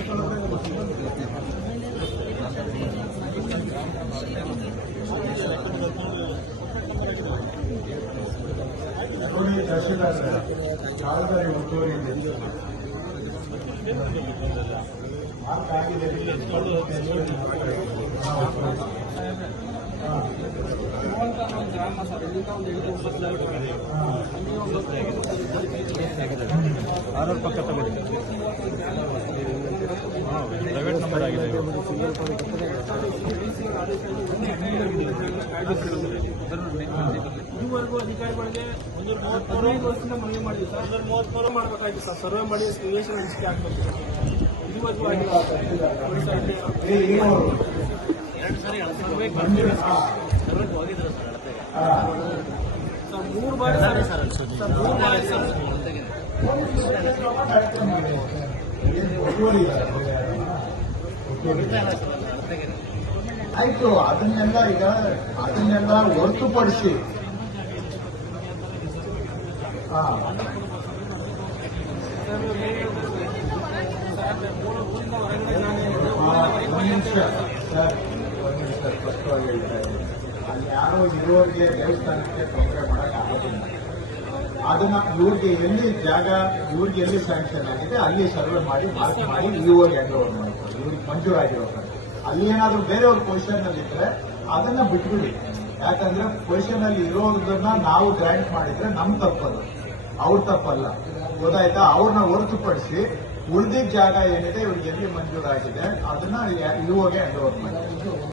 ನೋಡಿ ಆರೂರು ಪಕ್ಕ ತಗೊಳ್ಳಿ ಇದು. ಇದುವರೆಗೂ ಅಧಿಕಾರಿಗಳಿಗೆ ಒಂದು ಹದಿನೈದು ವರ್ಷದಿಂದ ಮನವಿ ಸರ್ ಒಂದು ಮೂವತ್ಮೂರು ಸರ್ ಸರ್ವೆ ಮಾಡಿ ನಿವೇಶನ ಹಂಚಿಕೆ ಆಗ್ಬೇಕು ಇದುವರೆಗೂ ಆಗಿಲ್ಲ? ಸರ್ವೆ ಕಂಪ್ಲೀಟ್ ಸರ್ ಮೂರು ಬಾರಿ ಸರ್ ಸರ್ ಮೂರು ಬಾರಿ ಸರ್ ಏನು ಆಯ್ತು ಅದನ್ನೆಲ್ಲ ಈಗ ಅದನ್ನೆಲ್ಲ ಹೊರತುಪಡಿಸಿ. ನಿಮಿಷ. ಸ್ಪಷ್ಟವಾಗಿ. ಅಲ್ಲಿ ಯಾರೋ ಇರುವವರಿಗೆ ದೇವಸ್ಥಾನಕ್ಕೆ ತೊಂದರೆ ಮಾಡೋಕ್ಕಾಗೋದಿಲ್ಲ ಅದನ್ನ ಇವ್ರಿಗೆ ಎಲ್ಲಿ ಜಾಗ, ಇವ್ರಿಗೆ ಎಲ್ಲಿ ಸ್ಯಾಂಕ್ಷನ್ ಆಗಿದೆ, ಅಲ್ಲಿ ಸರ್ವೆ ಮಾಡಿ, ಮಾರ್ಕ್ ಮಾಡಿ ಇವಾಗ ಹ್ಯಾಂಡ್ ಓವರ್ ಮಾಡ್ತಾರೆ. ಇವ್ರಿಗೆ ಮಂಜೂರಾಗಿರೋ ಆಗಿರೋ ಅಲ್ಲಿ ಏನಾದರೂ ಬೇರೆಯವ್ರ ಪೊಸಿಷನ್ ಅಲ್ಲಿ ಇದ್ರೆ ಅದನ್ನ ಬಿಟ್ಬಿಡಿ. ಯಾಕಂದ್ರೆ ಪೊಸಿಷನ್ ಅಲ್ಲಿ ಇರೋದನ್ನ ನಾವು ಗ್ರ್ಯಾಂಟ್ ಮಾಡಿದ್ರೆ ನಮ್ ತಪ್ಪದು. ಅವ್ರ ತಪ್ಪಲ್ಲ. ಗೊತ್ತಾಯ್ತಾ? ಅವ್ರನ್ನ ಹೊರತುಪಡಿಸಿ ಉಳಿದಿದ್ದ ಜಾಗ ಏನಿದೆ, ಇವ್ರಿಗೆ ಎಲ್ಲಿ ಮಂಜೂರಾಗಿದೆ, ಅದನ್ನ ಇವಾಗ ಹ್ಯಾಂಡ್ ಓವರ್ ಮಾಡಿ.